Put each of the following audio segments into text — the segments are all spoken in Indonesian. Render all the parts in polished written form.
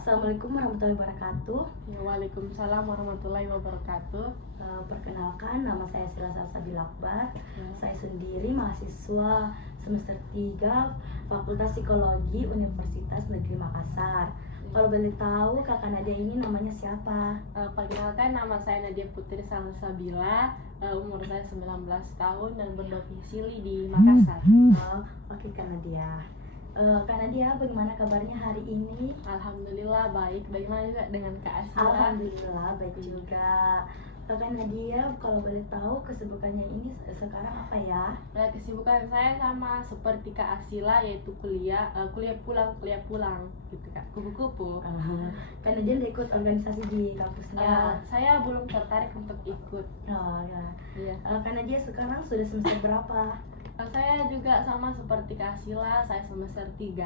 Assalamualaikum warahmatullahi wabarakatuh. Ya, Waalaikumsalam warahmatullahi wabarakatuh. Perkenalkan, nama saya Sila Salsabila Akbar. Ya. Saya sendiri mahasiswa semester 3 Fakultas Psikologi Universitas Negeri Makassar. Kalau boleh tahu, Kakak Nadia ini namanya siapa? Perkenalkan, nama saya Nadia Putri Salsabila. Umur saya 19 tahun dan berdomisili di Makassar. Oke, Kak Nadia. Kak Nadia, bagaimana kabarnya hari ini? Alhamdulillah baik. Bagaimana juga dengan Kak Asila? Alhamdulillah baik juga. Kakak Nadia, kalau boleh tahu kesibukannya ini sekarang apa ya? Kesibukan saya sama seperti Kak Asila, yaitu kuliah pulang gitu Kak. Kupu-kupu. Kak Nadia udah ikut organisasi di kampusnya? Saya belum tertarik untuk ikut. Oh ya. Iya. Kak Nadia sekarang sudah semester berapa? Saya juga sama seperti Kak Asila, saya semester 3.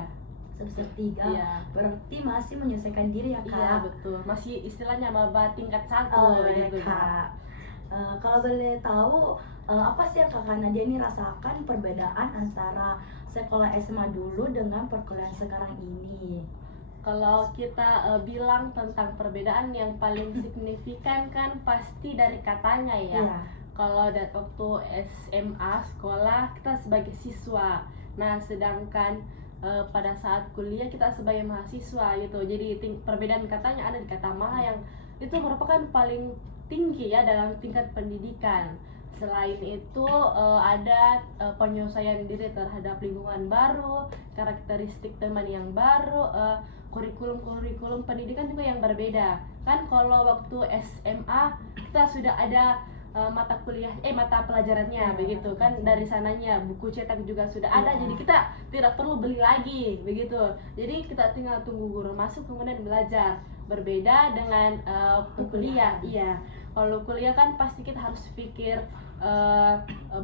Semester 3? Iya. Berarti masih menyelesaikan diri ya Kak? Iya betul, masih istilahnya maba tingkat 1 ya gitu Kak. Kalau boleh tahu, apa sih yang Kakak Nadia ini rasakan perbedaan antara sekolah SMA dulu dengan perkuliahan sekarang ini? Kalau kita bilang tentang perbedaan yang paling signifikan kan pasti dari katanya ya. Iya. Kalau dari waktu SMA sekolah kita sebagai siswa, nah sedangkan pada saat kuliah kita sebagai mahasiswa gitu. Jadi perbedaan katanya ada di kata maha yang itu merupakan paling tinggi ya dalam tingkat pendidikan. Selain itu ada penyelesaian diri terhadap lingkungan baru, karakteristik teman yang baru, kurikulum pendidikan juga yang berbeda. Kan kalau waktu SMA kita sudah ada mata pelajarannya begitu kan, dari sananya buku cetak juga sudah ada, jadi kita tidak perlu beli lagi begitu, jadi kita tinggal tunggu guru masuk kemudian belajar. Berbeda dengan kuliah. Iya, kalau kuliah kan pasti kita harus pikir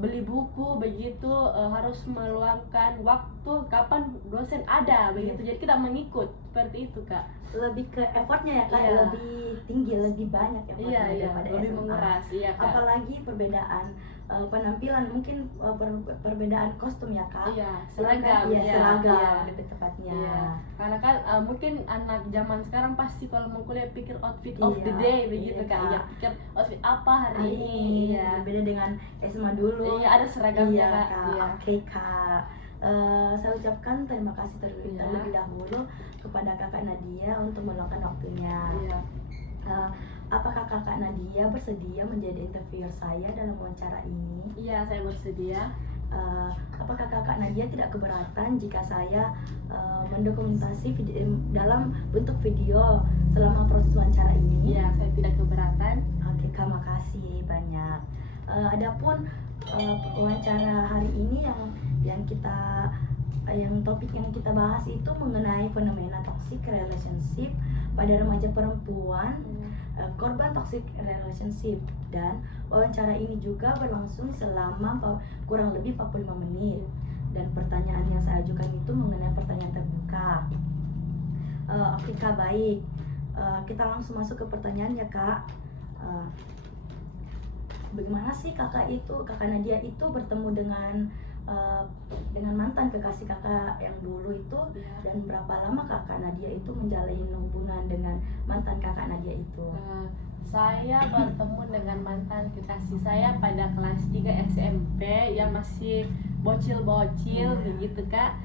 beli buku begitu, harus meluangkan waktu kapan dosen ada begitu, jadi kita mengikut seperti itu Kak. Lebih ke effortnya ya Kak, Iya. lebih tinggi, lebih banyak effortnya daripada lebih SMA. menguras, iya Kak. Apalagi perbedaan penampilan, mungkin perbedaan kostum ya Kak. Iya, Seragam, seragam, iya, seragam iya. lebih tepatnya. Iya, karena kan mungkin anak zaman sekarang pasti kalau mau kuliah pikir outfit of Iya, the day begitu iya, Kak. Kak. Iya, pikir outfit apa hari ini. Iya. Berbeda dengan SMA dulu. Iya, ada seragamnya Iya, Kak. Iya. Oke Kak. Saya ucapkan terima kasih terlebih dahulu kepada Kakak Nadia untuk meluangkan waktunya. Iya. Apakah Kakak Nadia bersedia menjadi interviewer saya dalam wawancara ini? Iya, saya bersedia. Apakah Kakak Nadia tidak keberatan jika saya mendokumentasi video dalam bentuk video selama proses wawancara ini? Iya, saya tidak keberatan. Oke Kak, makasih banyak. Adapun wawancara hari ini yang topik yang kita bahas itu mengenai fenomena toxic relationship pada remaja perempuan, korban toxic relationship, dan wawancara ini juga berlangsung selama kurang lebih 45 menit. Dan pertanyaan yang saya ajukan itu mengenai pertanyaan terbuka. Oke Kak, baik. Kita langsung masuk ke pertanyaan ya Kak. Bagaimana sih Kakak Nadia itu bertemu dengan mantan kekasih Kakak yang dulu itu, dan berapa lama Kakak Nadia itu menjalin hubungan dengan mantan Kakak Nadia itu? Saya bertemu dengan mantan kekasih saya pada kelas 3 SMP yang masih bocil-bocil begitu Kak.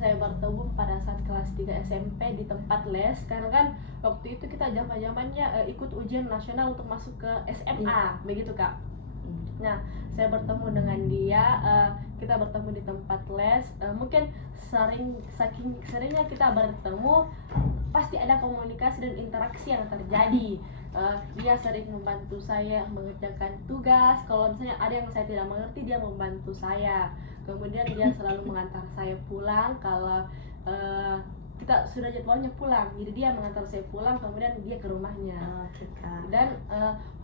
Saya bertemu pada saat kelas 3 SMP di tempat les, karena kan waktu itu kita zaman-zamannya ikut ujian nasional untuk masuk ke SMA begitu Kak. Nah, saya bertemu dengan dia, kita bertemu di tempat les. Mungkin saking seringnya kita bertemu, pasti ada komunikasi dan interaksi yang terjadi. Dia sering membantu saya mengerjakan tugas. Kalau misalnya ada yang saya tidak mengerti, dia membantu saya. Kemudian dia selalu mengantar saya pulang kalau kita sudah jadwalnya pulang, jadi dia mengantar saya pulang, kemudian dia ke rumahnya. Dan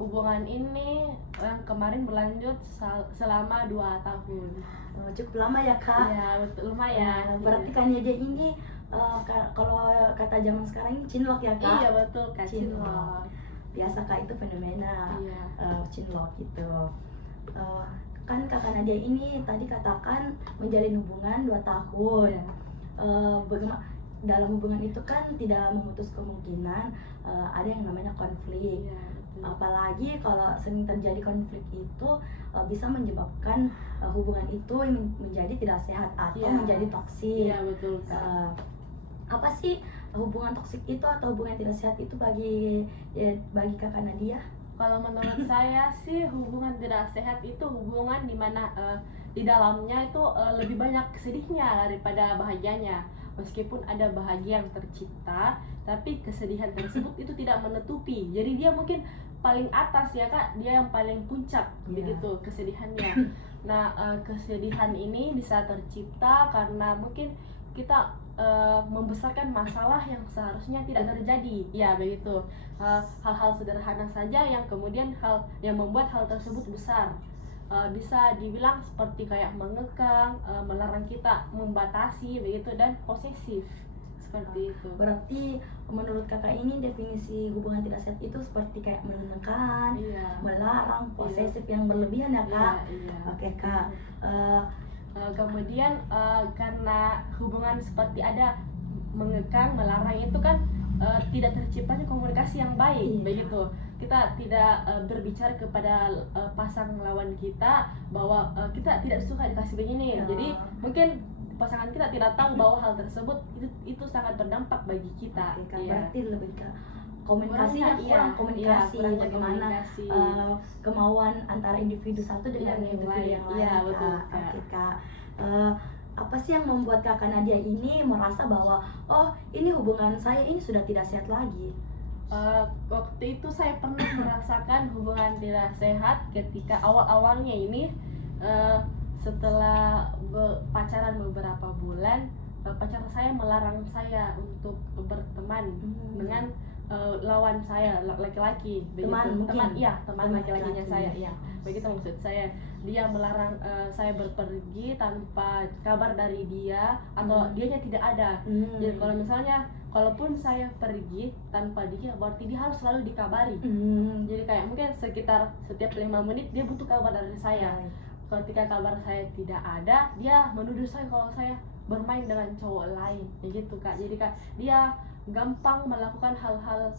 hubungan ini kemarin berlanjut selama 2 tahun. Cukup lama ya Kak? Iya, betul, lumayan. Berarti Kak Nadia ini kalau kata zaman sekarang ini cinlok ya Kak? Iya betul Kak, cinlok. Biasa Kak, itu fenomena cinlok gitu. Kan Kakak Nadia ini tadi katakan menjalin hubungan 2 tahun. Iya. Bagaimana dalam hubungan itu kan tidak memutus kemungkinan ada yang namanya konflik. Iya, betul. Apalagi kalau sering terjadi konflik itu bisa menyebabkan hubungan itu menjadi tidak sehat atau Iya. menjadi toksik. Iya, betul Kak. Apa sih hubungan toksik itu atau hubungan tidak sehat itu bagi Kakak Nadia? Kalau menurut saya sih hubungan tidak sehat itu hubungan dimana di dalamnya itu lebih banyak sedihnya daripada bahagianya. Meskipun ada bahagia yang tercipta, tapi kesedihan tersebut itu tidak menutupi. Jadi dia mungkin paling atas ya Kak, dia yang paling puncak begitu kesedihannya. Nah, kesedihan ini bisa tercipta karena mungkin kita membesarkan masalah yang seharusnya tidak terjadi. Ya, begitu. Hal-hal sederhana saja yang kemudian yang membuat hal tersebut besar. Bisa dibilang seperti kayak mengekang, melarang kita membatasi begitu, dan posesif seperti itu. Berarti menurut kakak ini definisi hubungan tidak sehat itu seperti kayak menekan, melarang, posesif yang berlebihan ya Kak? Iya. Oke Kak. Kemudian karena hubungan seperti ada mengekang, melarang itu kan tidak terciptanya komunikasi yang baik, begitu. Kita tidak berbicara kepada pasang lawan kita bahwa kita tidak suka dikasih begini. Jadi mungkin pasangan kita tidak tahu bahwa hal tersebut itu sangat berdampak bagi kita. Berarti lebih ke komunikasinya kurang komunikasi, bagaimana kemauan antara individu satu dengan individu yang lain. Iya, betul Kak. Oke Kak. Apa sih yang membuat Kakak Nadia ini merasa bahwa oh ini hubungan saya ini sudah tidak sehat lagi? Waktu itu saya pernah merasakan hubungan tidak sehat ketika awal-awalnya ini, setelah pacaran beberapa bulan, pacar saya melarang saya untuk berteman dengan lawan saya laki-laki. Teman laki-lakinya saya, ya begitu maksud saya. Dia melarang saya berpergi tanpa kabar dari dia, atau dianya tidak ada. Jadi kalau misalnya kalaupun saya pergi tanpa dia, berarti dia harus selalu dikabari. Jadi kayak mungkin sekitar setiap 5 menit dia butuh kabar dari saya. Ketika kabar saya tidak ada, dia menuduh saya kalau saya bermain dengan cowok lain, gitu Kak. Jadi Kak, dia gampang melakukan hal-hal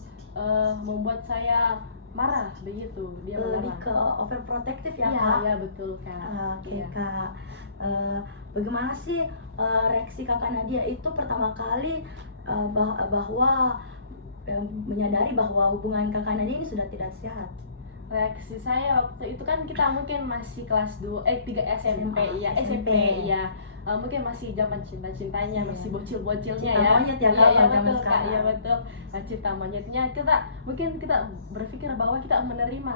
membuat saya marah, begitu. Dia lebih ke overprotective ya Kak? Iya, betul Kak. Oke Kak. Bagaimana sih reaksi Kakak Nadia itu pertama kali bahwa menyadari bahwa hubungan Kakak Nadia ini sudah tidak sehat? Reaksi saya waktu itu kan kita mungkin masih kelas 3 SMP ya. Mungkin masih zaman cinta-cintanya, masih bocil-bocilnya ya. Monyet ya Iya, zaman betul Kak. sekarang. Iya, betul. Cinta monyetnya kita berpikir bahwa kita menerima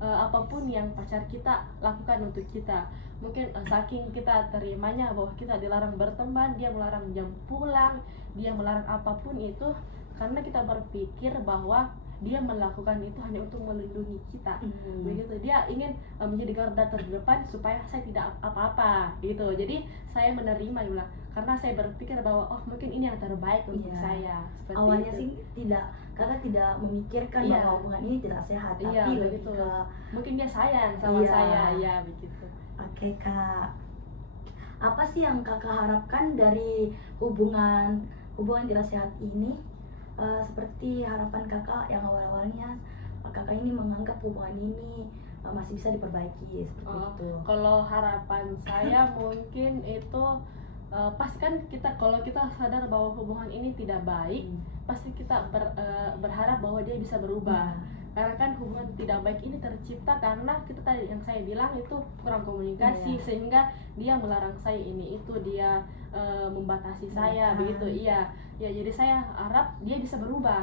apapun yang pacar kita lakukan untuk kita. Mungkin saking kita terimanya bahwa kita dilarang berteman, dia melarang jam pulang, dia melarang apapun itu, karena kita berpikir bahwa dia melakukan itu hanya untuk melindungi kita. Begitu, dia ingin menjadi garda terdepan supaya saya tidak apa-apa gitu. Jadi saya menerima juga, karena saya berpikir bahwa oh mungkin ini yang terbaik untuk saya. Seperti awalnya itu. sih kakak tidak memikirkan bahwa hubungan ini tidak sehat, tapi lebih ke mungkin dia sayang sama saya, ya begitu. Oke Kak, apa sih yang kakak harapkan dari hubungan tidak sehat ini? Seperti harapan kakak yang awalnya kakak ini menganggap hubungan ini masih bisa diperbaiki seperti itu. Kalau harapan saya mungkin itu pasti kan kalau kita sadar bahwa hubungan ini tidak baik, pasti kita berharap bahwa dia bisa berubah. Karena kan hubungan tidak baik ini tercipta karena kita tadi yang saya bilang itu kurang komunikasi, sehingga dia melarang saya ini itu, dia membatasi saya begitu. Iya, jadi saya harap dia bisa berubah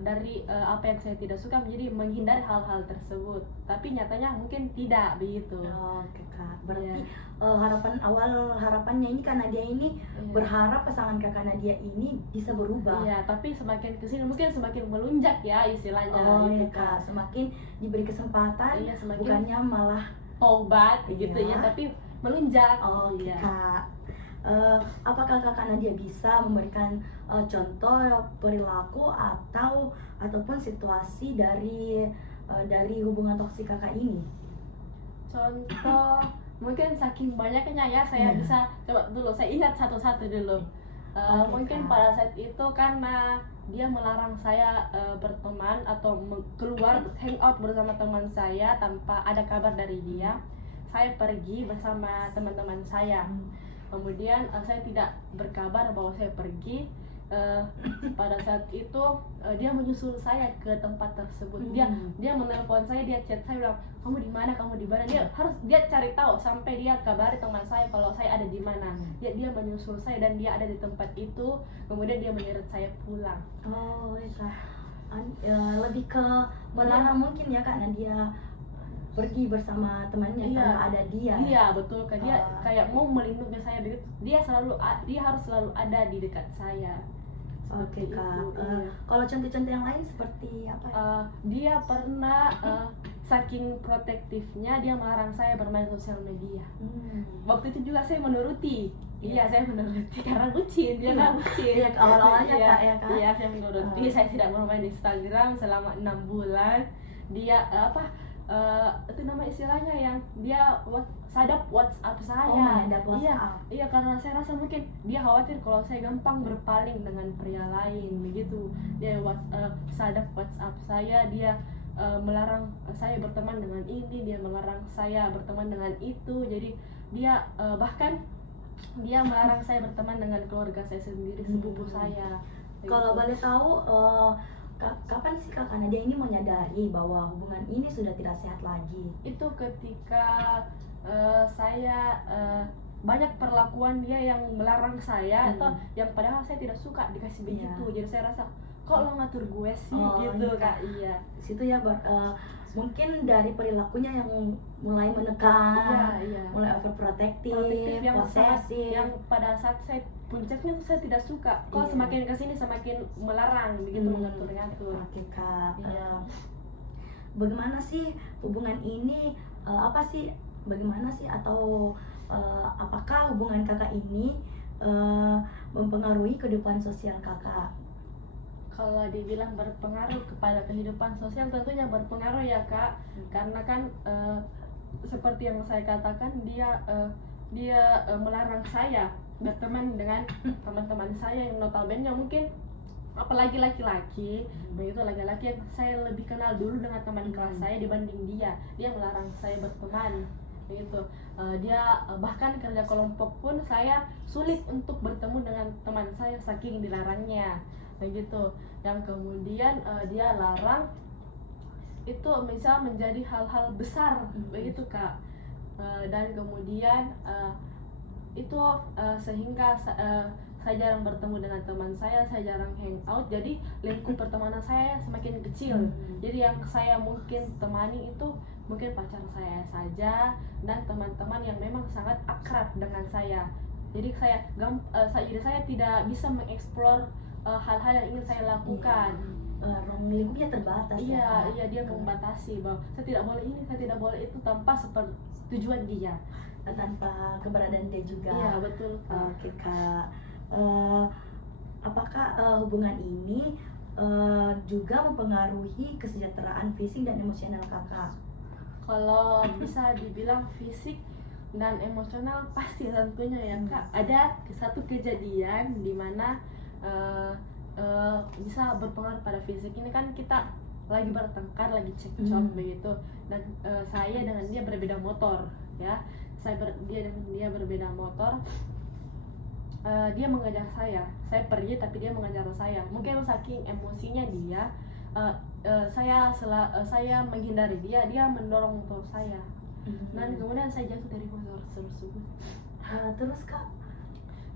dari apa yang saya tidak suka menjadi menghindari hal-hal tersebut, tapi nyatanya mungkin tidak begitu. Oke Kak, berarti harapannya ini karena dia ini berharap pasangan Kakak Nadia ini bisa berubah. Iya, tapi semakin kesini mungkin semakin melunjak ya istilahnya. Kak, semakin diberi kesempatan, bukannya malah tobat gitu ya, tapi melunjak. Kak. Apakah Kakak Nadia bisa memberikan contoh perilaku ataupun situasi dari hubungan toksik kakak ini? Contoh mungkin saking banyaknya ya, saya bisa coba dulu, saya ingat satu-satu dulu. Oke, Mungkin Kak. pada saat itu karena dia melarang saya berteman atau keluar hangout bersama teman saya tanpa ada kabar dari dia. Saya pergi bersama teman-teman saya. Kemudian saya tidak berkabar bahwa saya pergi. Pada saat itu dia menyusul saya ke tempat tersebut. Dia menelpon saya, dia chat saya bilang, kamu di mana, kamu di mana. Dia cari tahu sampai dia kabari teman saya kalau saya ada di mana. Dia menyusul saya dan dia ada di tempat itu. Kemudian dia menyeret saya pulang. Oh ya Kak. Lebih ke melarang mungkin ya karena dia pergi bersama temannya tanpa ada dia. Iya betul kan, dia kayak mau melindungi saya begitu. Dia harus selalu ada di dekat saya. Oke, Seperti Kak. itu, iya. Kalau contoh-contoh yang lain seperti apa ya? Dia pernah saking protektifnya dia melarang saya bermain sosial media. Waktu itu juga saya menuruti. Iya, saya menuruti karena bucin, dia kan bucin. Iya, awal-awalnya Iya, Kak ya Kak. Iya, saya menuruti. Saya tidak bermain Instagram selama 6 bulan. Dia itu nama istilahnya yang dia sadap WhatsApp saya. Menyadap WhatsApp. Iya, karena saya rasa mungkin dia khawatir kalau saya gampang berpaling dengan pria lain begitu. Dia sadap WhatsApp saya, dia melarang saya berteman dengan ini, dia melarang saya berteman dengan itu. Jadi dia bahkan dia melarang saya berteman dengan keluarga saya sendiri, sepupu saya. Kalau boleh tahu kapan sih Kak Nadia ini menyadari bahwa hubungan ini sudah tidak sehat lagi? Itu ketika saya banyak perlakuan dia yang melarang saya atau yang padahal saya tidak suka dikasih begitu. Jadi saya rasa kok lo ngatur gue sih gitu Kak. Iya. Situ ya mungkin dari perilakunya yang mulai menekan, mulai overprotective, yang posesif, yang pada saat saya puncaknya tuh saya tidak suka. Kok semakin kesini semakin melarang begitu, mengatur-ngatur. Oke Kak. Bagaimana sih hubungan ini? Bagaimana sih atau apakah hubungan kakak ini mempengaruhi kehidupan sosial kakak? Kalau dibilang berpengaruh kepada kehidupan sosial tentunya berpengaruh ya Kak. Karena kan seperti yang saya katakan dia melarang saya berteman dengan teman-teman saya yang notabene mungkin apalagi laki-laki. Begitu laki-laki yang saya lebih kenal dulu dengan teman kelas saya dibanding dia melarang saya berteman begitu. Dia bahkan kerja kelompok pun saya sulit untuk bertemu dengan teman saya saking dilarangnya begitu. Yang kemudian dia larang itu bisa menjadi hal-hal besar begitu Kak. Dan kemudian itu sehingga saya jarang bertemu dengan teman saya jarang hangout, jadi lingkup pertemanan saya semakin kecil. Jadi yang saya mungkin temani itu mungkin pacar saya saja dan teman-teman yang memang sangat akrab dengan saya. Jadi saya tidak bisa mengeksplor hal-hal yang ingin saya lakukan. Ruang lingkupnya terbatas. Iya, dia membatasi bahwa saya tidak boleh ini, saya tidak boleh itu tanpa tujuan dia, tanpa keberadaan dia juga. Iya betul Kak. Oke Kak. Apakah hubungan ini juga mempengaruhi kesejahteraan fisik dan emosional kakak? Kalau bisa dibilang fisik dan emosional pasti tentunya ya Kak. Ada satu kejadian di mana bisa berpengaruh pada fisik. Ini kan kita lagi bertengkar, lagi cekcok begitu, dan saya dengan dia berbeda motor ya. Dia dengan dia berbeda motor. Dia mengejar saya pergi tapi dia mengejar saya. Mungkin saking emosinya dia, saya menghindari dia mendorong motor saya. Dan kemudian saya jatuh dari motor tersebut. Terus Kak?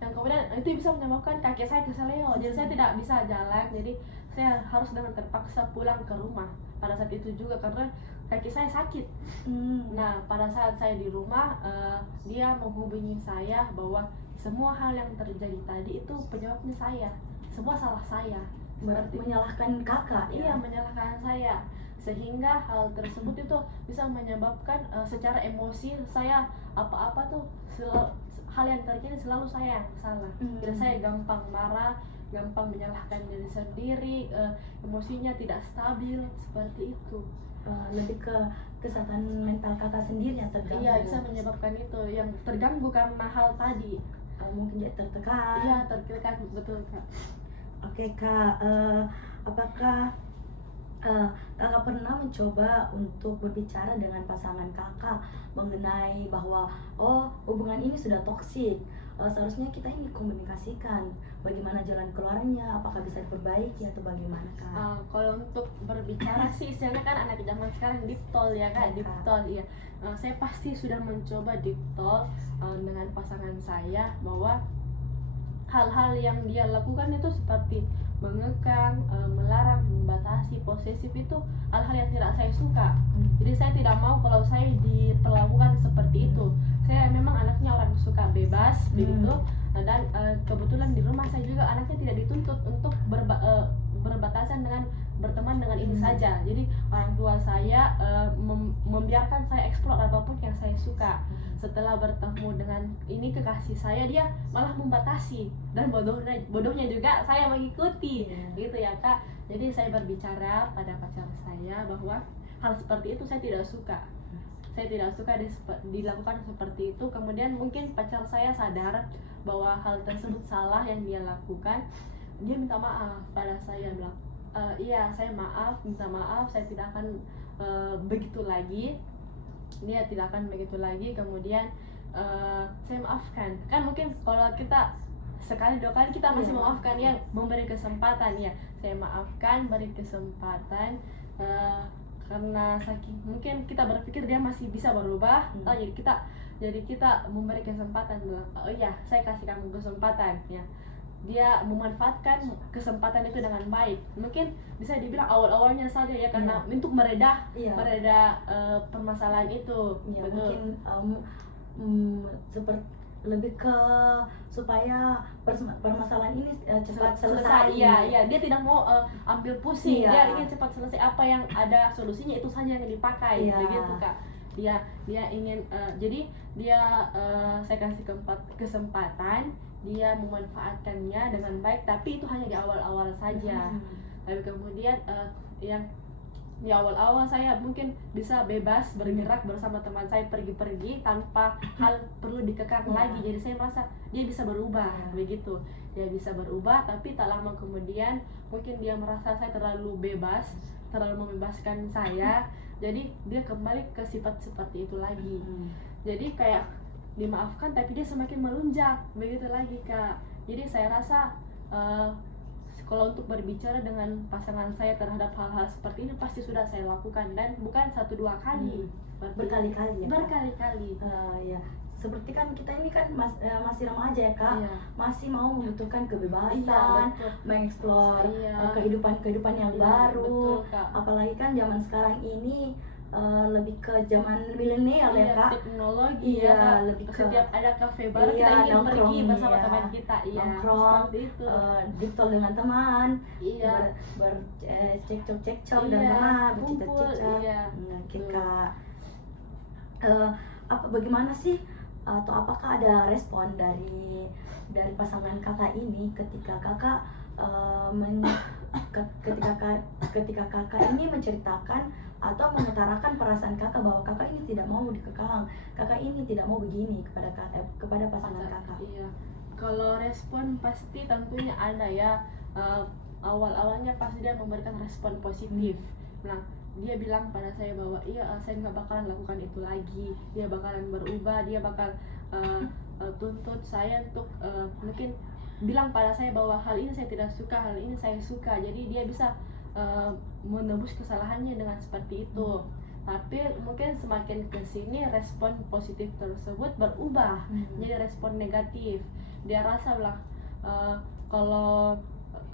Dan kemudian itu bisa menyebabkan kaki saya keseleo, jadi saya tidak bisa jalan. Jadi saya harus dengan terpaksa pulang ke rumah pada saat itu juga karena kaki saya sakit. Nah pada saat saya di rumah, dia menghubungi saya bahwa semua hal yang terjadi tadi itu penyebabnya saya, semua salah saya. Menyalahkan kakak ya? Iya, menyalahkan saya, sehingga hal tersebut itu bisa menyebabkan secara emosi saya apa-apa tuh hal yang terjadi selalu saya yang salah. Jadi saya gampang marah, gampang menyalahkan diri sendiri, emosinya tidak stabil seperti itu. Lebih ke kesehatan mental kakak sendiri yang terganggu. Iya, bisa menyebabkan itu yang terganggu karena hal tadi. mungkin jadi tertekan. Iya, tertekan, betul Kak. Oke Kak, apakah kakak pernah mencoba untuk berbicara dengan pasangan kakak mengenai bahwa hubungan ini sudah toksik, seharusnya kita ini komunikasikan bagaimana jalan keluarnya, apakah bisa diperbaiki atau bagaimana Kak? Kalau untuk berbicara sih istilahnya kan anak zaman sekarang deep talk ya Kak, Iya, deep Kak. talk iya. Saya pasti sudah mencoba deep talk dengan pasangan saya bahwa hal-hal yang dia lakukan itu seperti mengekang, melarang, membatasi, posesif itu hal-hal yang tidak saya suka. Jadi saya tidak mau kalau saya diperlakukan seperti itu. Saya memang anaknya orang suka bebas begitu, dan kebetulan di rumah saya juga anaknya tidak dituntut untuk berbatasan dengan berteman dengan ini saja. Jadi orang tua saya membiarkan saya eksplor apapun yang saya suka. Setelah bertemu dengan ini kekasih saya, dia malah membatasi, dan bodohnya juga saya mengikuti. Gitu ya Kak. Jadi saya berbicara pada pacar saya bahwa hal seperti itu saya tidak suka. Saya tidak suka dilakukan seperti itu. Kemudian mungkin pacar saya sadar bahwa hal tersebut salah yang dia lakukan. Dia minta maaf pada saya, bilang, iya saya maaf, minta maaf, saya tidak akan begitu lagi. Dia tidak akan begitu lagi. Kemudian saya maafkan. Kan mungkin kalau kita sekali dua kali kita masih memaafkan ya, memberi kesempatan ya. Saya maafkan, beri kesempatan, karena saking mungkin kita berpikir dia masih bisa berubah. Jadi kita memberi kesempatan, bilang, oh iya saya kasih kamu kesempatan ya. Dia memanfaatkan kesempatan itu dengan baik. Mungkin bisa dibilang awal-awalnya saja ya, karena untuk mereda permasalahan itu. Betul. Mungkin seperti lebih ke supaya permasalahan ini cepat selesai. Iya, dia tidak mau ambil pusing. Dia ingin cepat selesai, apa yang ada solusinya itu saja yang dipakai. Begitu Kak. Dia ingin jadi dia saya kasih kesempatan, dia memanfaatkannya dengan baik, tapi itu hanya di awal-awal saja. Tapi kemudian yang di awal-awal saya mungkin bisa bebas bergerak bersama teman saya, pergi-pergi tanpa hal perlu dikekang lagi. Jadi saya merasa dia bisa berubah. Begitu dia bisa berubah, tapi tak lama kemudian mungkin dia merasa saya terlalu bebas, terlalu membebaskan saya, jadi dia kembali ke sifat seperti itu lagi. Jadi kayak dimaafkan tapi dia semakin melunjak begitu lagi Kak. Jadi saya rasa kalau untuk berbicara dengan pasangan saya terhadap hal-hal seperti ini pasti sudah saya lakukan, dan bukan 1-2 kali, berkali-kali ya Kak? Berkali-kali. Ya, seperti kan kita ini kan masih remaja ya Kak, masih mau membutuhkan kebebasan, mengeksplor kehidupan yang baru. Betul, apalagi kan zaman sekarang ini lebih ke zaman milenial ya Kak, teknologi lebih ke setiap ada kafe baru kita ingin pergi bersama teman kita, nongkrong, seperti itu, ditol dengan teman, cekcok dengan teman, bercita-cita. Kak, bagaimana sih atau apakah ada respon dari pasangan kakak ini ketika kakak ketika kakak ini menceritakan atau mengutarakan perasaan kakak bahwa kakak ini tidak mau dikekang, kakak ini tidak mau begini kepada pasangan kakak? Iya, kalau respon pasti tentunya ada ya. Awal-awalnya pasti dia memberikan respon positif. Nah, dia bilang pada saya bahwa saya nggak bakalan lakukan itu lagi, dia bakalan berubah, dia bakal tuntut saya untuk mungkin bilang pada saya bahwa hal ini saya tidak suka, hal ini saya suka. Jadi dia bisa menebus kesalahannya dengan seperti itu. Tapi mungkin semakin kesini respon positif tersebut berubah jadi respon negatif. Dia rasa bilang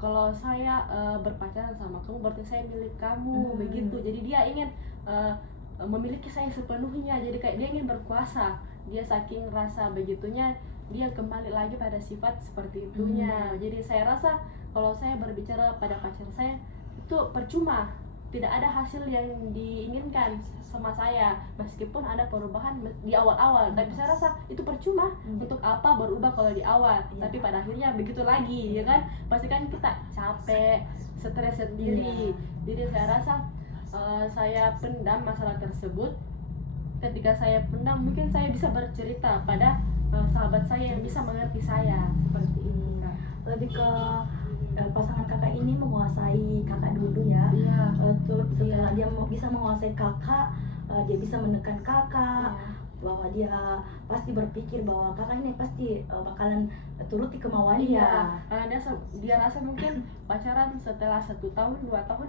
kalau saya berpacaran sama kamu berarti saya milik kamu, begitu. Jadi dia ingin memiliki saya sepenuhnya. Jadi kayak dia ingin berkuasa. Dia saking rasa begitunya, dia kembali lagi pada sifat seperti itunya. Jadi saya rasa kalau saya berbicara pada pacar saya itu percuma, tidak ada hasil yang diinginkan sama saya, meskipun ada perubahan di awal-awal. Tapi saya rasa itu percuma. Untuk apa berubah kalau di awal? Tapi pada akhirnya begitu lagi, ya kan? Pasti kan kita capek, stres sendiri. Jadi saya rasa saya pendam masalah tersebut. Ketika saya pendam, mungkin saya bisa bercerita pada sahabat saya yang bisa mengerti saya seperti itu Kak. Lebih ke pasangan kakak ini menguasai kakak dulu ya. Iya. Setelah dia bisa menguasai kakak, dia bisa menekan kakak, Iya. bahwa dia pasti berpikir bahwa kakak ini pasti bakalan turuti kemauannya. Iya, karena dia rasa mungkin pacaran setelah 1 tahun 2 tahun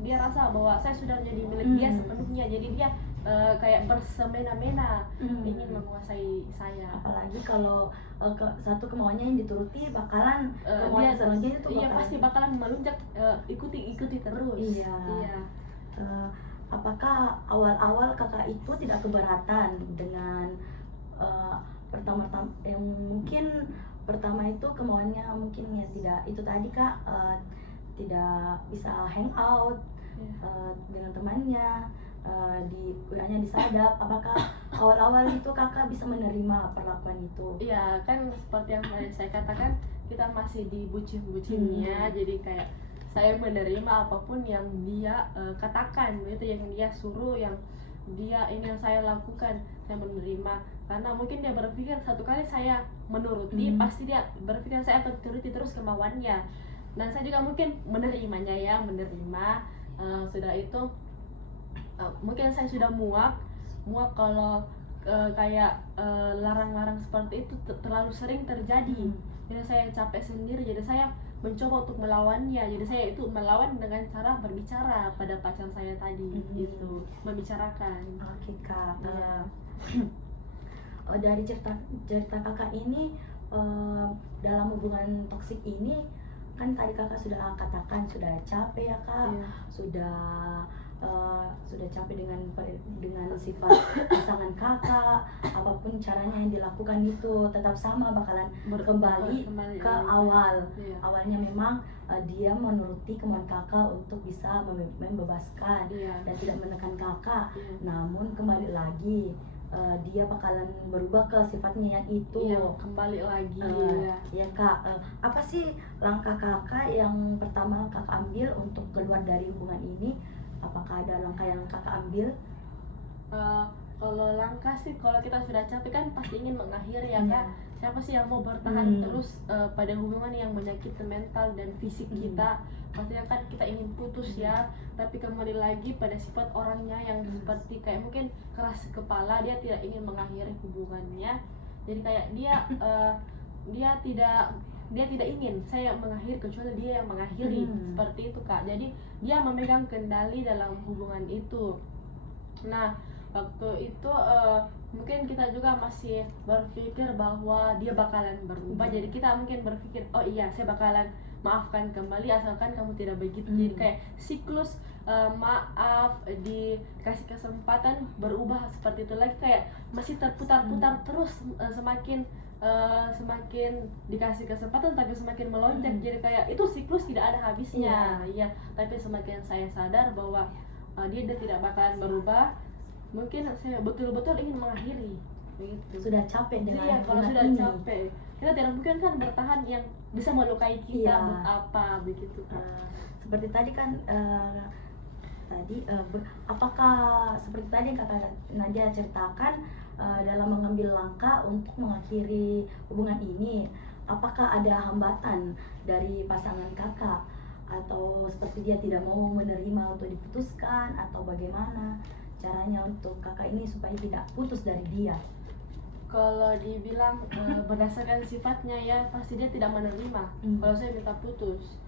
dia rasa bahwa saya sudah menjadi milik dia sepenuhnya, jadi dia kayak bersemena-mena ingin menguasai saya. Apalagi kalau satu kemauannya yang dituruti, bakalan Dia kemauan selanjutnya itu iya pasti bakalan melunjak, ikuti terus. Iya. Apakah awal-awal kakak itu tidak keberatan dengan pertama-tama yang mungkin pertama itu kemauannya mungkin ya tidak itu tadi kak, tidak bisa hangout dengan temannya, hanya disadap. Apakah awal-awal itu kakak bisa menerima perlakuan itu? Iya, kan seperti yang tadi saya katakan, kita masih di bucin-bucinnya, jadi kayak saya menerima apapun yang dia katakan, itu yang dia suruh, yang dia ingin saya lakukan, saya menerima. Karena mungkin dia berpikir satu kali saya menuruti, pasti dia berpikir saya akan turuti terus kemauannya. Dan saya juga mungkin menerimanya ya, sudah itu mungkin saya sudah muak kalau kayak larang-larang seperti itu terlalu sering terjadi. Jadi saya capek sendiri, jadi saya mencoba untuk melawannya. Jadi saya itu melawan dengan cara berbicara pada pacar saya tadi, itu membicarakan. Oke kak. Dari cerita kakak ini, dalam hubungan toksik ini kan tadi kakak sudah katakan sudah capek ya kak, sudah capek dengan sifat pasangan kakak, apapun caranya yang dilakukan itu tetap sama bakalan kembali ke awal. Awalnya memang dia menuruti kemauan kakak untuk bisa membebaskan dan tidak menekan kakak, namun kembali lagi dia bakalan berubah ke sifatnya yang itu. Kembali lagi. Ya kak, apa sih langkah kakak yang pertama kakak ambil untuk keluar dari hubungan ini? Apakah ada langkah yang kakak ambil? Kalau langkah sih, kalau kita sudah capek kan pasti ingin mengakhiri ya kak. Siapa sih yang mau bertahan terus pada hubungan yang menyakiti mental dan fisik kita? Pastinya kan kita ingin putus ya. Tapi kembali lagi pada sifat orangnya yang seperti kayak mungkin keras kepala, dia tidak ingin mengakhiri hubungannya. Jadi kayak dia tidak ingin saya mengakhiri kecuali dia yang mengakhiri, seperti itu kak. Jadi dia memegang kendali dalam hubungan itu. Nah waktu itu mungkin kita juga masih berpikir bahwa dia bakalan berubah. Jadi kita mungkin berpikir, oh iya saya bakalan maafkan kembali asalkan kamu tidak begitu. Jadi kayak siklus maaf, dikasih kesempatan, berubah seperti itu lagi, kayak masih terputar-putar terus, semakin dikasih kesempatan tapi semakin melonjak. Jadi kayak itu siklus tidak ada habisnya. Iya, tapi semakin saya sadar bahwa dia tidak bakalan berubah, mungkin saya betul-betul ingin mengakhiri begitu. Sudah capek dengan kalau sudah ini. capek, kita tidak mungkin kan bertahan yang bisa melukai kita. Buat apa begitu seperti tadi kan apakah seperti tadi yang kakak Nadia ceritakan, dalam mengambil langkah untuk mengakhiri hubungan ini, apakah ada hambatan dari pasangan kakak, atau seperti dia tidak mau menerima untuk diputuskan, atau bagaimana caranya untuk kakak ini supaya tidak putus dari dia? Kalau dibilang berdasarkan sifatnya ya, pasti dia tidak menerima kalau saya minta putus.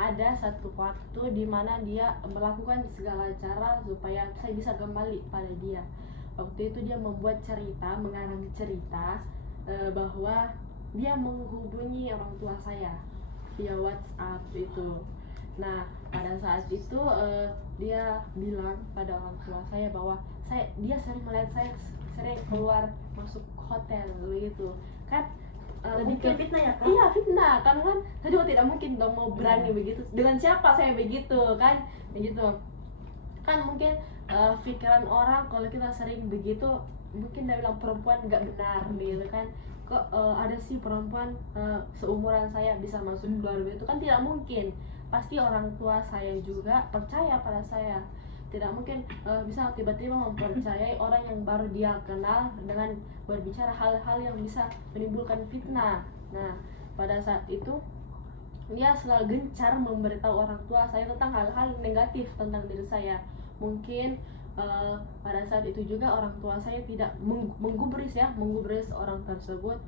Ada satu waktu di mana dia melakukan segala cara supaya saya bisa kembali pada dia. Waktu itu dia membuat cerita, mengarang cerita bahwa dia menghubungi orang tua saya via WhatsApp itu. Nah pada saat itu dia bilang pada orang tua saya bahwa dia sering melihat saya sering keluar masuk hotel begitu kan. Lebih ke fitnah ya kak? Iya fitnah, karena kan saya juga tidak mungkin dong mau berani begitu. Dengan siapa saya begitu kan, begitu kan. Mungkin pikiran orang kalau kita sering begitu, mungkin dia bilang perempuan nggak benar gitu kan. Kok ada sih perempuan seumuran saya bisa masuk keluar begitu kan, tidak mungkin. Pasti orang tua saya juga percaya pada saya. tidak mungkin bisa tiba-tiba mempercayai orang yang baru dia kenal dengan berbicara hal-hal yang bisa menimbulkan fitnah. Nah, pada saat itu dia selalu gencar memberitahu orang tua saya tentang hal-hal negatif tentang diri saya. Mungkin pada saat itu juga orang tua saya tidak menggubris orang tersebut.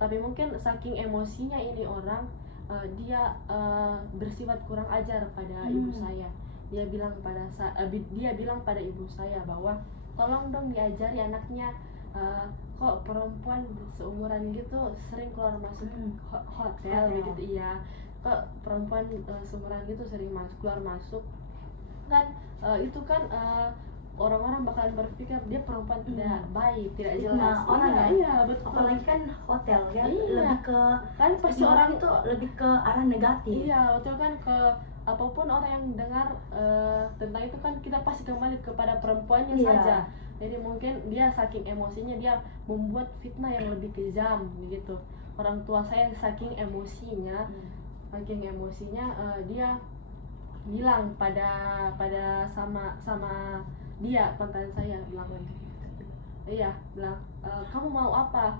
Tapi mungkin saking emosinya ini orang, dia bersifat kurang ajar pada ibu saya. Dia bilang pada ibu saya bahwa tolong dong diajari anaknya, kok perempuan seumuran gitu sering keluar masuk hotel begitu. Iya, kok perempuan seumuran gitu sering keluar masuk kan, itu kan orang-orang bakalan berpikir dia perempuan tidak baik, tidak jelas. Iya, betul. Apalagi kan hotel kan, iya, lebih ke kan pasti orang itu lebih ke arah negatif. Iya, betul kan, ke apapun orang yang dengar tentang itu kan kita pasti kembali kepada perempuannya saja. Jadi mungkin dia saking emosinya dia membuat fitnah yang lebih kejam begitu. Orang tua saya saking emosinya, dia bilang pada sama dia mantan saya, bilang kamu mau apa,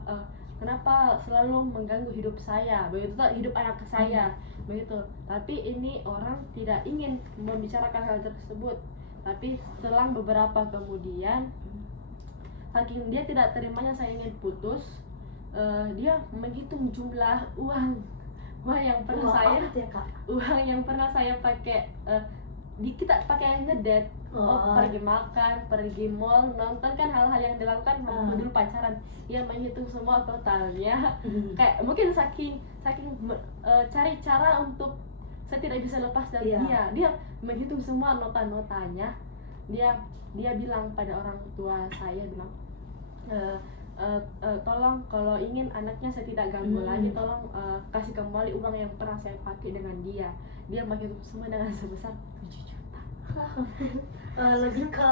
kenapa selalu mengganggu hidup saya begitu, hidup anak saya begitu. Tapi ini orang tidak ingin membicarakan hal tersebut. Tapi selang beberapa kemudian, saking dia tidak terimanya saya ingin putus, dia menghitung jumlah uang yang pernah saya pakai, kita pakai ngedate, pergi makan, pergi mall, nonton, kan hal-hal yang dilakukan dulu pacaran. Dia menghitung semua totalnya. Kayak mungkin saking cari cara untuk saya tidak bisa lepas dari dia menghitung semua nota-notanya. Dia bilang pada orang tua saya, bilang tolong kalau ingin anaknya saya tidak ganggu lagi, tolong kasih kembali uang yang pernah saya pakai dengan dia. Dia menghitung semua dengan sebesar 7 juta. Lebih ke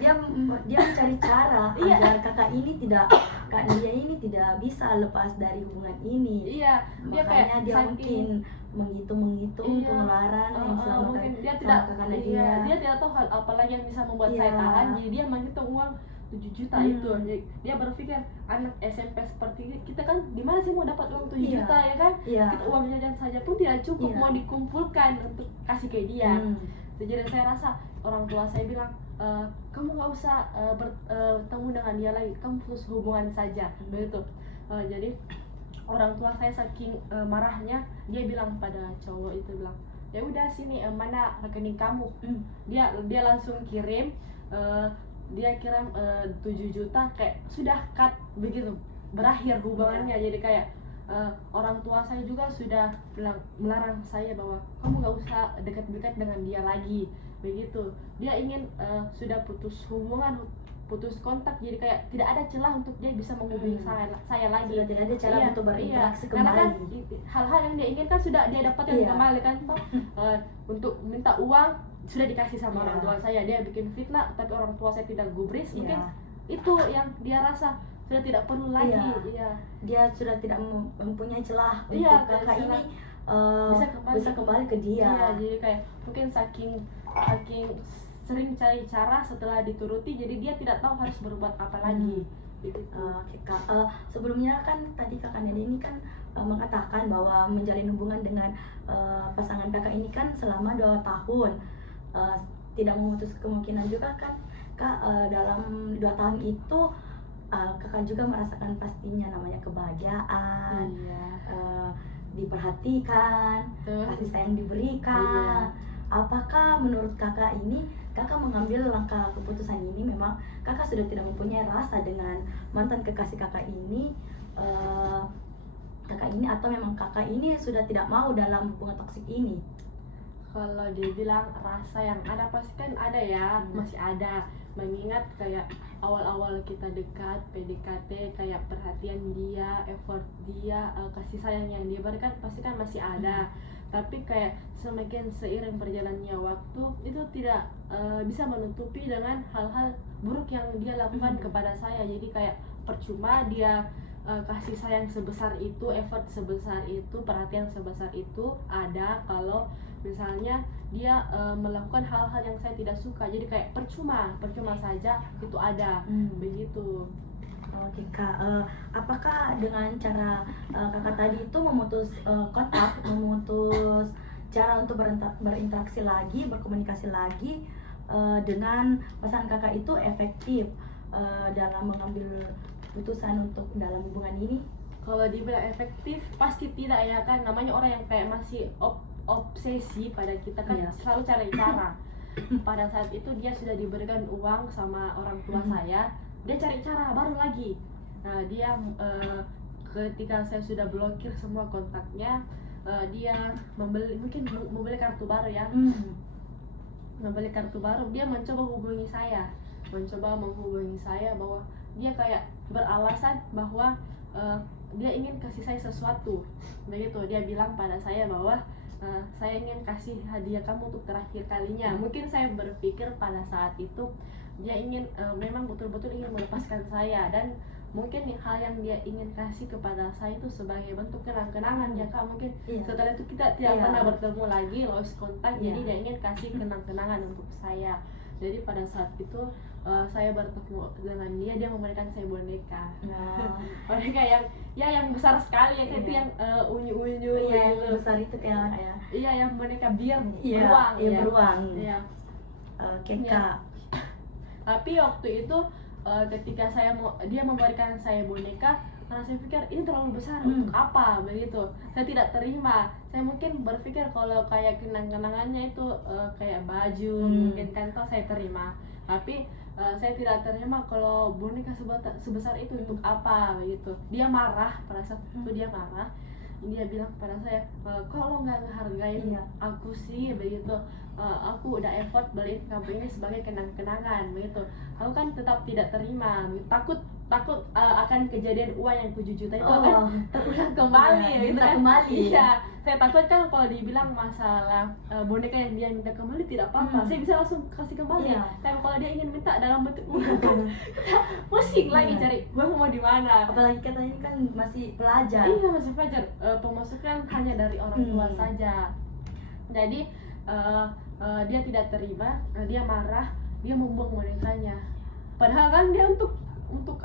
dia mencari cara agar kakak dia ini tidak bisa lepas dari hubungan ini. Makanya dia mungkin menghitung pengeluaran yang selama mungkin dia tidak tahu hal apa lagi yang bisa membuat saya tahan. Jadi dia menghitung uang 7 juta itu. Jadi dia berpikir anak SMP seperti kita kan di mana sih mau dapat uang 7 juta ya kan? Kita uang jajan saja pun tidak cukup mau dikumpulkan untuk kasih ke dia. Jadi saya rasa orang tua saya bilang, kamu nggak usah bertemu dengan dia lagi, kamu putus hubungan saja begitu. Jadi orang tua saya saking marahnya, dia bilang pada cowok itu, bilang ya udah sini, mana rekening kamu. Dia langsung kirim, dia kirim 7 juta, kayak sudah cut begitu, berakhir hubungannya. Jadi kayak orang tua saya juga sudah melarang saya bahwa kamu nggak usah dekat-dekat dengan dia lagi begitu. Dia ingin sudah putus hubungan, putus kontak, jadi kayak tidak ada celah untuk dia bisa menghubungi saya lagi. Tidak ada cara untuk berinteraksi kembali. Karena kan hal-hal yang dia inginkan sudah dia dapatkan kembali kan. Untuk minta uang sudah dikasih sama orang tua saya. Dia bikin fitnah tapi orang tua saya tidak gubris. Mungkin itu yang dia rasa sudah tidak perlu lagi. Dia sudah tidak mempunyai celah untuk kakak ini bisa kembali ke dia. Jadi kayak mungkin saking sering cari cara, setelah dituruti jadi dia tidak tahu harus berbuat apa lagi. Kak, sebelumnya kan tadi kakak Nede ini kan mengatakan bahwa menjalin hubungan dengan pasangan kakak ini kan selama 2 tahun, tidak memutus kemungkinan juga kan kak, dalam 2 tahun itu kakak juga merasakan pastinya namanya kebahagiaan, diperhatikan, kasih sayang diberikan. Apakah menurut kakak ini, kakak mengambil langkah keputusan ini memang kakak sudah tidak mempunyai rasa dengan mantan kekasih kakak ini, atau memang kakak ini sudah tidak mau dalam hubungan toksik ini? Kalau dibilang rasa yang ada, pasti kan ada ya, masih ada. Mengingat kayak awal-awal kita dekat, PDKT, kayak perhatian dia, effort dia, kasih sayang yang dia berikan pasti kan masih ada. Tapi kayak semakin seiring berjalannya waktu, itu tidak bisa menutupi dengan hal-hal buruk yang dia lakukan kepada saya. Jadi kayak percuma dia kasih sayang sebesar itu, effort sebesar itu, perhatian sebesar itu ada kalau misalnya dia melakukan hal-hal yang saya tidak suka. Jadi kayak percuma saja itu ada. Begitu. Oke Kak, apakah dengan cara Kakak tadi itu memutus kontak, memutus cara untuk berinteraksi lagi, berkomunikasi lagi dengan pasangan Kakak itu efektif dalam mengambil putusan untuk dalam hubungan ini? Kalau dibilang efektif pasti tidak ya kan, namanya orang yang kayak masih obsesi pada kita kan, Iya. selalu cari cara. Pada saat itu dia sudah diberikan uang sama orang tua saya, dia cari cara baru lagi. Nah dia ketika saya sudah blokir semua kontaknya, dia mungkin membeli kartu baru ya. Membeli kartu baru, dia mencoba menghubungi saya bahwa dia kayak beralasan bahwa dia ingin kasih saya sesuatu. Begitu, dia bilang pada saya bahwa saya ingin kasih hadiah kamu untuk terakhir kalinya. Mungkin saya berpikir pada saat itu dia ingin memang betul-betul ingin melepaskan saya, dan mungkin hal yang dia ingin kasih kepada saya itu sebagai bentuk kenang-kenangan ya Kak. Mungkin setelah itu kita tidak pernah bertemu lagi, lost kontak. Jadi dia ingin kasih kenang-kenangan untuk saya. Jadi pada saat itu saya bertemu dengan dia memberikan saya boneka. Boneka yang besar sekali ya, itu yang unyu-unyu yang gitu. besar itu kayak ya. Iya, yang boneka beruang. Iya, beruang. Iya. Oke Kak. Tapi waktu itu ketika dia memberikan saya boneka, karena saya pikir ini terlalu besar untuk apa begitu, saya tidak terima. Saya mungkin berpikir kalau kayak kenang-kenangannya itu kayak baju, mungkin kan toh saya terima. Tapi saya tidak terima kalau boneka sebesar itu untuk apa begitu. Dia marah pada saat itu, dia marah. Dia bilang kepada saya, kalau nggak ngehargain aku sih begitu, aku udah effort beliin kamu ini sebagai kenang-kenangan begitu. Aku kan tetap tidak terima, takut akan kejadian uang yang 7 juta itu akan terulang kembali gitu kan. Iya, saya takut kan kalau dibilang masalah boneka yang dia minta kembali tidak apa-apa, saya bisa langsung kasih kembali. Tapi kalau dia ingin minta dalam bentuk uang kan kita pusing lagi cari uang mau di mana. Apalagi katanya ini kan masih pelajar. Iya, masih pelajar, pemasukan hanya dari orang tua saja. Jadi dia tidak terima, dia marah, dia membuang bonekanya. Padahal kan dia untuk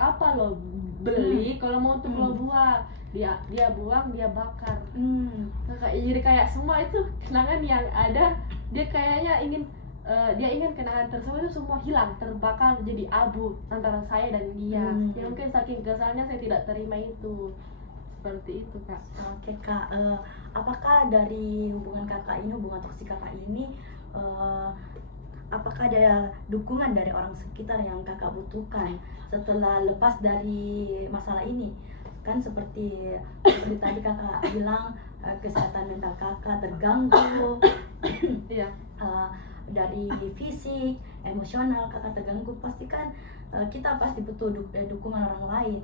apa lo beli kalau mau untuk lo buang, dia buang, dia bakar. Jadi kayak semua itu kenangan yang ada, dia kayaknya ingin kenangan tersebut itu semua hilang, terbakar jadi abu antara saya dan dia. Ya mungkin saking kesalnya saya tidak terima itu. Seperti itu Kak. Oke Kak, apakah dari hubungan kakak ini, hubungan toksik kakak ini, apakah ada dukungan dari orang sekitar yang kakak butuhkan setelah lepas dari masalah ini? Kan seperti tadi kakak bilang kesehatan mental kakak terganggu. Iya. Dari fisik, emosional kakak terganggu, pasti kan kita pasti butuh dukungan orang lain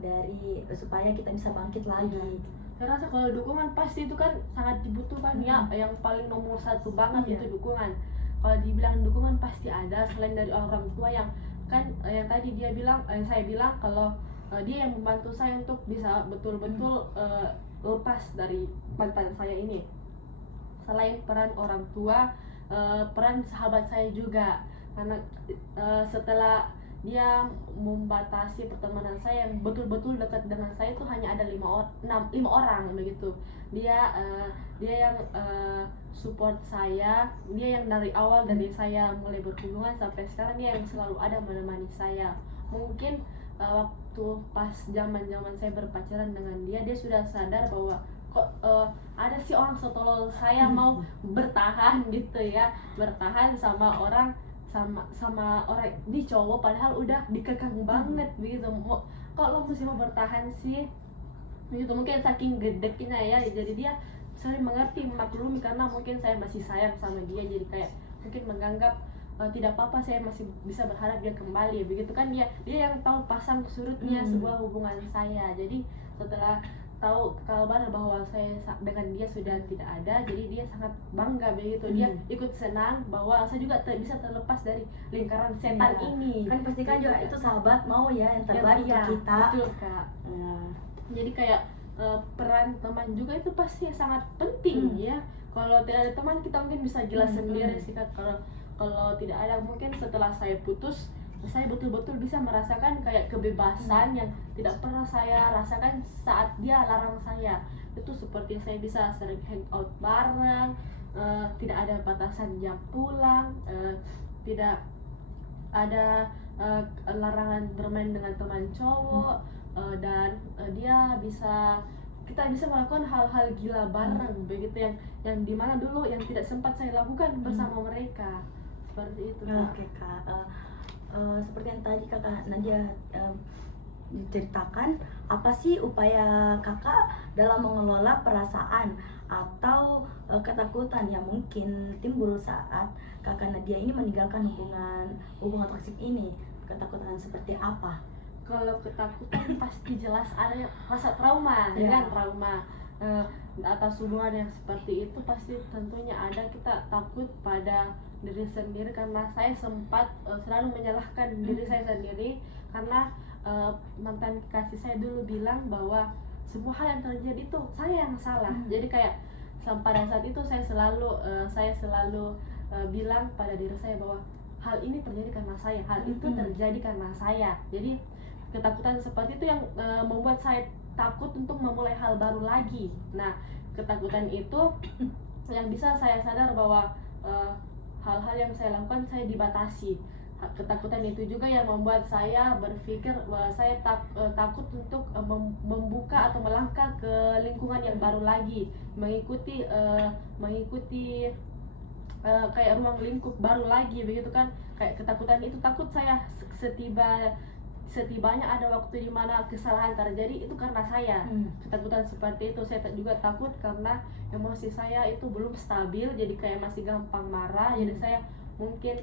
dari supaya kita bisa bangkit lagi. Saya rasa kalau dukungan pasti itu kan sangat dibutuhkan ya, yang paling nomor satu banget itu dukungan. Kalau dibilang dukungan pasti ada selain dari orang tua yang kan yang tadi saya bilang kalau dia yang membantu saya untuk bisa betul-betul lepas dari mantan saya ini. Selain peran orang tua, peran sahabat saya juga, karena setelah dia membatasi pertemanan saya yang betul-betul dekat dengan saya itu hanya ada 5 orang begitu. Dia yang support saya, dia yang dari awal dari saya mulai berhubungan sampai sekarang dia yang selalu ada menemani saya. Mungkin waktu pas zaman saya berpacaran dengan dia sudah sadar bahwa kok ada sih orang setolol saya mau bertahan gitu ya, bertahan sama orang di cowok padahal udah dikekang banget begitu. Kok lo mesti mau bertahan sih begitu. Mungkin saking gedeknya ya, jadi dia sering mengerti, maklumi, karena mungkin saya masih sayang sama dia, jadi kayak mungkin menganggap tidak apa-apa, saya masih bisa berharap dia kembali begitu kan. Dia yang tahu pasang surutnya sebuah hubungan saya. Jadi setelah tahu kabar bahwa dengan dia sudah tidak ada, jadi dia sangat bangga begitu. Dia ikut senang bahwa saya juga bisa terlepas dari lingkaran setan ini. Kan pastikan juga itu sahabat mau ya yang terbaik untuk kita. Betul Kak. Jadi kayak peran teman juga itu pasti sangat penting ya. Kalau tidak ada teman kita mungkin bisa jelas sendiri sih Kak. Kalau tidak ada, mungkin setelah saya putus, saya betul-betul bisa merasakan kayak kebebasan yang tidak pernah saya rasakan saat dia larang saya. Itu seperti saya bisa sering hangout bareng, tidak ada batasan jam pulang, tidak ada larangan bermain dengan teman cowok, dan kita bisa melakukan hal-hal gila bareng begitu, yang dimana dulu yang tidak sempat saya lakukan bersama mereka. Seperti itu Kak. Oke Kak, seperti yang tadi Kakak Nadia diceritakan, apa sih upaya Kakak dalam mengelola perasaan atau ketakutan yang mungkin timbul saat Kakak Nadia ini meninggalkan hubungan toksik ini? Ketakutan seperti apa? Kalau ketakutan pasti jelas ada rasa trauma, ya kan, trauma atas hubungan yang seperti itu pasti tentunya ada. Kita takut pada diri sendiri karena saya sempat selalu menyalahkan diri saya sendiri karena mantan kasih saya dulu bilang bahwa semua hal yang terjadi itu saya yang salah. Jadi kayak pada saat itu saya selalu bilang pada diri saya bahwa hal ini terjadi karena saya, hal itu terjadi karena saya. Jadi ketakutan seperti itu yang membuat saya takut untuk memulai hal baru lagi. Nah, ketakutan itu yang bisa saya sadar bahwa hal-hal yang saya lakukan saya dibatasi. Ketakutan itu juga yang membuat saya berpikir bahwa saya takut untuk membuka atau melangkah ke lingkungan yang baru lagi, mengikuti kayak ruang lingkup baru lagi begitu kan. Kayak ketakutan itu, takut saya setibanya ada waktu di mana kesalahan terjadi itu karena saya. Ketakutan seperti itu. Saya juga takut karena emosi saya itu belum stabil, jadi kayak masih gampang marah. Jadi saya mungkin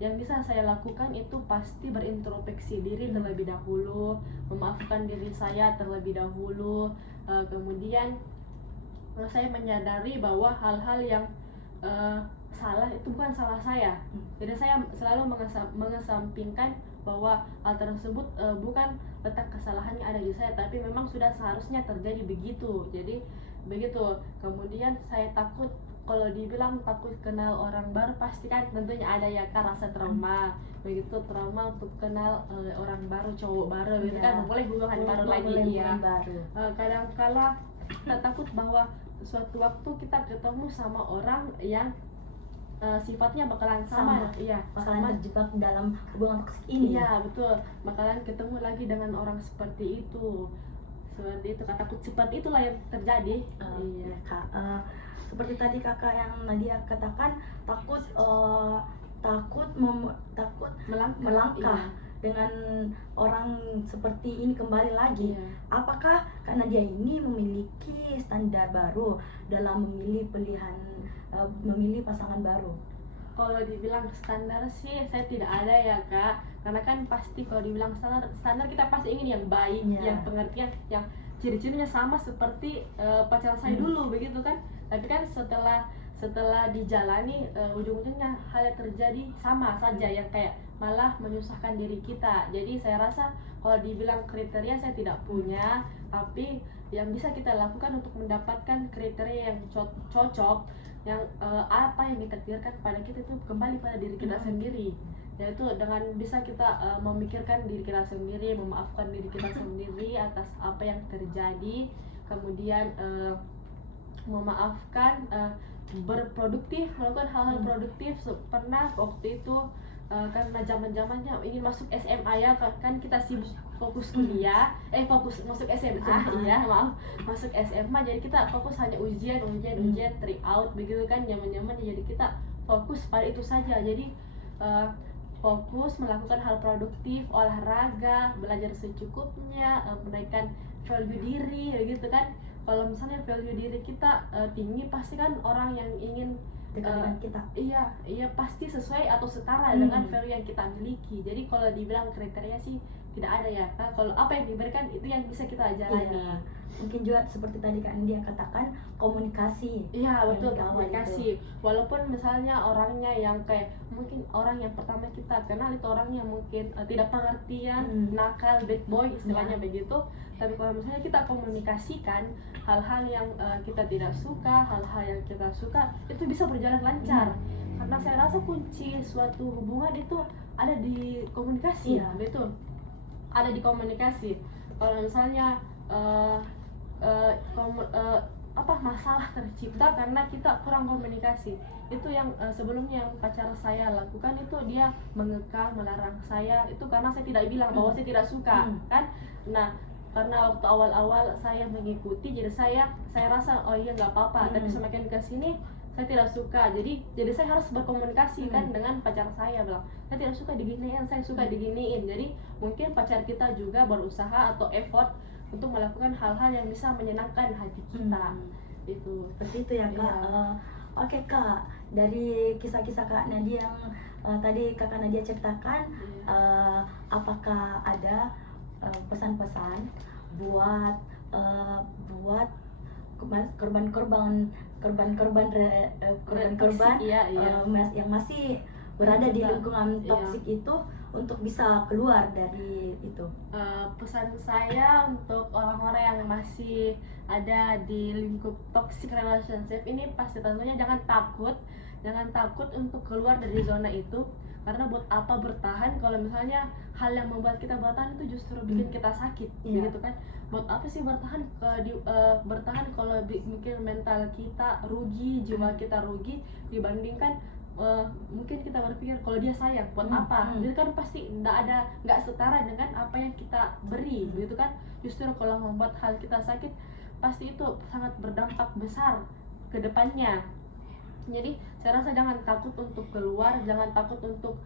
yang bisa saya lakukan itu pasti berintrospeksi diri terlebih dahulu, memaafkan diri saya terlebih dahulu, kemudian saya menyadari bahwa hal-hal yang salah itu bukan salah saya. Jadi saya selalu mengesampingkan bahwa hal tersebut bukan letak kesalahannya ada di saya, tapi memang sudah seharusnya terjadi begitu. Jadi begitu. Kemudian saya takut, kalau dibilang takut kenal orang baru, pasti kan tentunya ada ya kan rasa trauma. Begitu, trauma untuk kenal orang baru, cowok baru gitu kan, memulai hubungan baru lagi ya. Kadang-kala kita takut bahwa suatu waktu kita ketemu sama orang yang sifatnya bakalan sama. Iya, bakalan terjebak dalam hubungan toksik ini. Iya, betul. Bakalan ketemu lagi dengan orang seperti itu. Seperti itu, takut seperti itulah yang terjadi. Iya, Kak. Seperti tadi Kakak yang Nadia katakan, takut melangkah dengan orang seperti ini kembali lagi. Apakah Kak Nadia ini memiliki standar baru dalam memilih pasangan baru? Kalau dibilang standar sih saya tidak ada ya Kak, karena kan pasti kalau dibilang standar kita pasti ingin yang baik, yang pengertian, yang ciri-cirinya sama seperti pacar saya dulu begitu kan. Tapi kan setelah dijalani ujung-ujungnya hal yang terjadi sama saja, yang kayak malah menyusahkan diri kita. Jadi saya rasa kalau dibilang kriteria saya tidak punya, tapi yang bisa kita lakukan untuk mendapatkan kriteria yang cocok, yang apa yang ditakdirkan pada kita itu kembali pada diri kita sendiri, yaitu dengan bisa kita memikirkan diri kita sendiri, memaafkan diri kita sendiri atas apa yang terjadi, kemudian memaafkan, berproduktif, melakukan hal-hal produktif. Pernah waktu itu karena zaman-zamannya ingin masuk SMA ya kan, kita sibuk fokus kuliah, fokus masuk SMA, ya maaf, masuk SMA, jadi kita fokus hanya ujian, try out begitu kan zaman-zamannya. Jadi kita fokus pada itu saja. Jadi fokus melakukan hal produktif, olahraga, belajar secukupnya, menaikkan value diri begitu kan. Kalau misalnya value diri kita tinggi, pasti kan orang yang ingin dengan kita, iya pasti sesuai atau setara dengan value yang kita miliki. Jadi kalau dibilang kriteria sih tidak ada ya kan. Kalau apa yang diberikan itu yang bisa kita jalani. Iya. Mungkin juga seperti tadi Kak Nadia katakan, komunikasi. Iya Yang betul, di awal komunikasi. Walaupun misalnya orangnya yang kayak mungkin orang yang pertama kita kenal itu orangnya mungkin tidak pengertian, nakal, bad boy istilahnya begitu. Tapi kalau misalnya kita komunikasikan hal-hal yang kita tidak suka, hal-hal yang kita suka, itu bisa berjalan lancar. Karena saya rasa kunci suatu hubungan itu ada di komunikasi, Iya. betul. Ada di komunikasi. Kalau misalnya masalah tercipta karena kita kurang komunikasi, itu yang sebelumnya yang pacar saya lakukan itu dia mengekang, melarang saya itu karena saya tidak bilang bahwa saya tidak suka kan. Nah karena waktu awal-awal saya mengikuti, jadi saya rasa oh iya nggak apa-apa, tapi semakin ke sini saya tidak suka, jadi saya harus berkomunikasi kan dengan pacar saya, bilang saya tidak suka diginiin, saya suka diginiin. Jadi mungkin pacar kita juga berusaha atau effort untuk melakukan hal-hal yang bisa menyenangkan hati kita. Itu seperti itu ya Kak. Iya. Oke Kak, dari kisah-kisah Kak Nadia yang tadi Kakak Nadia ceritakan, apakah ada pesan-pesan buat korban-korban Iya. yang masih berada di lingkungan Iya. toksik itu untuk bisa keluar dari itu? Pesan saya untuk orang-orang yang masih ada di lingkup toxic relationship ini, pasti tentunya jangan takut untuk keluar dari zona itu. Karena buat apa bertahan kalau misalnya hal yang membuat kita bertahan itu justru bikin kita sakit, begitu kan. Buat apa sih bertahan bertahan kalau bikin mental kita rugi, jiwa kita rugi, dibandingkan mungkin kita berpikir kalau dia sayang buat apa. Itu kan pasti nggak setara dengan apa yang kita beri, begitu kan. Justru kalau membuat hal kita sakit, pasti itu sangat berdampak besar ke depannya. Jadi saya rasa jangan takut untuk keluar, jangan takut untuk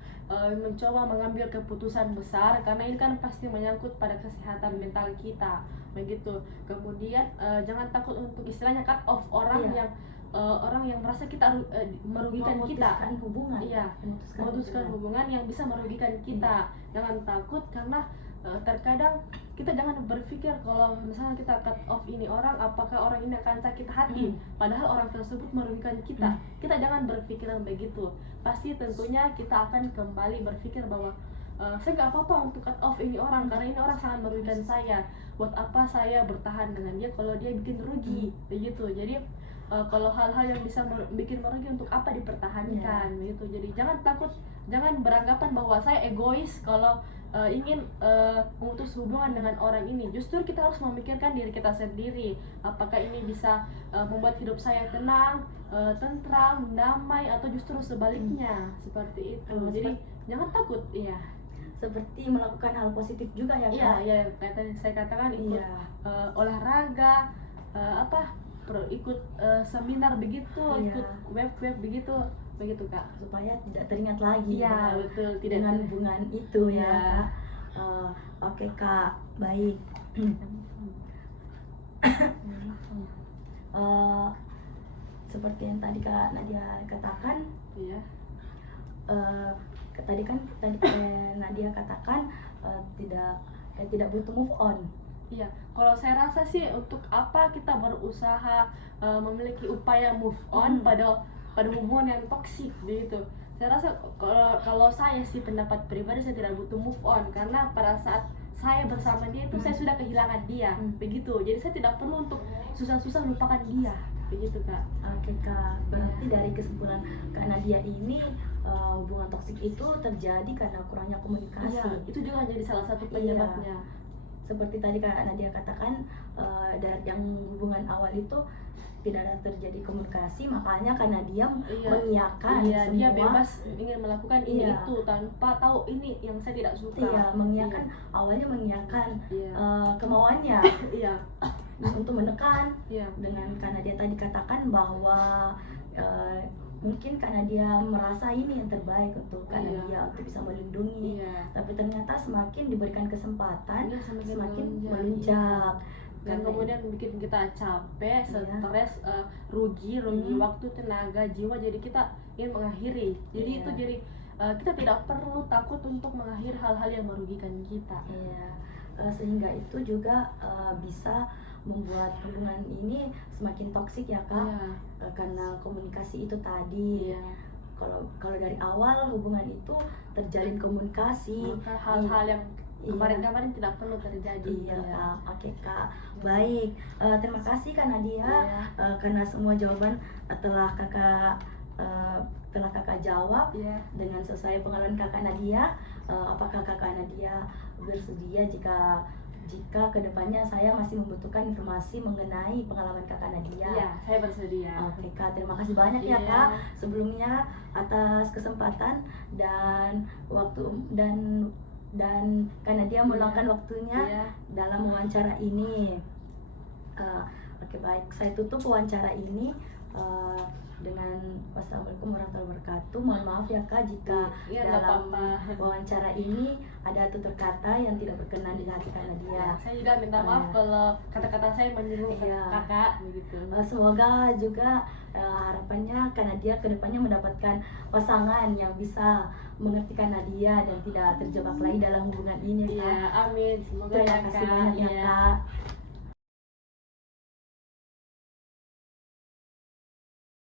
mencoba mengambil keputusan besar, karena ini kan pasti menyangkut pada kesehatan mental kita, begitu. Kemudian jangan takut untuk istilahnya cut off orang yang merasa kita merugikan kita. Memutuskan hubungan yang bisa merugikan kita. Jangan takut, karena terkadang kita jangan berpikir kalau misalnya kita cut off ini orang, apakah orang ini akan sakit hati, padahal orang tersebut merugikan kita. Kita jangan berpikiran begitu. Pasti tentunya kita akan kembali berpikir bahwa saya nggak apa-apa untuk cut off ini orang, karena ini orang sangat merugikan saya. Buat apa saya bertahan dengan dia kalau dia bikin rugi, begitu. Jadi kalau hal-hal yang bisa bikin merugi, untuk apa dipertahankan, begitu. Jadi jangan takut, jangan beranggapan bahwa saya egois kalau ingin memutus hubungan dengan orang ini. Justru kita harus memikirkan diri kita sendiri, apakah ini bisa membuat hidup saya tenang, tentram, damai, atau justru sebaliknya, seperti itu. Jadi jangan takut, iya. Seperti melakukan hal positif juga ya Kak. Iya, kayak tadi saya katakan, ikut olahraga, ikut seminar begitu, ikut web begitu Kak, supaya tidak teringat lagi betul, tidak dengan hubungan itu ya Kak. Oke Kak, baik. Seperti yang tadi Kak Nadia katakan, tadi Nadia katakan tidak butuh move on. Iya, kalau saya rasa sih, untuk apa kita berusaha memiliki upaya move on pada hubungan yang toksik, begitu. Saya rasa kalau saya sih, pendapat pribadi, saya tidak butuh move on, karena pada saat saya bersama dia itu saya sudah kehilangan dia, begitu. Jadi saya tidak perlu untuk susah-susah lupakan dia, begitu Kak. Oke Kak, berarti dari kesimpulan Kak Nadia ini, hubungan toksik itu terjadi karena kurangnya komunikasi. Iya, itu juga jadi salah satu penyebabnya. Seperti tadi Kak Nadia katakan, dari yang hubungan awal itu tidak ada terjadi komunikasi, makanya karena dia mengiyakan semua. Dia bebas ingin melakukan ini itu tanpa tahu ini yang saya tidak suka. Mengiyakan, awalnya mengiyakan kemauannya. Untuk menekan, dengan karena dia tadi katakan bahwa mungkin karena dia merasa ini yang terbaik untuk karena dia untuk bisa melindungi, tapi ternyata semakin diberikan kesempatan semakin melunjak, dan kemudian bikin kita capek, stres, rugi waktu, tenaga, jiwa. Jadi kita ingin mengakhiri. Jadi itu jadi kita tidak perlu takut untuk mengakhiri hal-hal yang merugikan kita. Iya, sehingga itu juga bisa membuat hubungan ini semakin toksik ya kak. Iya. Karena komunikasi itu tadi. Iya. Kalau dari awal hubungan itu terjalin komunikasi, Maka hal-hal yang Iya. kemarin-kemarin tidak perlu terjadi. Iya Ya. kak, oke kak, Ya. baik. Terima kasih kak Nadia, Iya. karena semua jawaban telah kakak jawab Iya. dengan sesuai pengalaman kakak Nadia. Apakah kakak Nadia bersedia jika kedepannya saya masih membutuhkan informasi mengenai pengalaman kakak Nadia? Iya, saya bersedia. Oke kak, terima kasih banyak ya Iya. kak sebelumnya atas kesempatan dan waktu dan Kak Nadia meluangkan waktunya Iya. dalam wawancara ini. Oke baik, saya tutup wawancara ini dengan wassalamualaikum warahmatullahi wabarakatuh. Mohon maaf ya kak jika Iya, nggak dalam apa-apa. wawancara ini ada tutur kata yang tidak berkenan di hati kak Nadia. Ya, saya juga minta maaf kalau kata-kata saya menyinggung Iya. kakak begitu. Semoga juga harapannya Kak Nadia kedepannya mendapatkan pasangan yang bisa mengerti Kak Nadia dan tidak terjebak lagi dalam hubungan ini ya Iya, kak. amin. Semoga Terima ya kasih kak. banyak ya Iya. kak.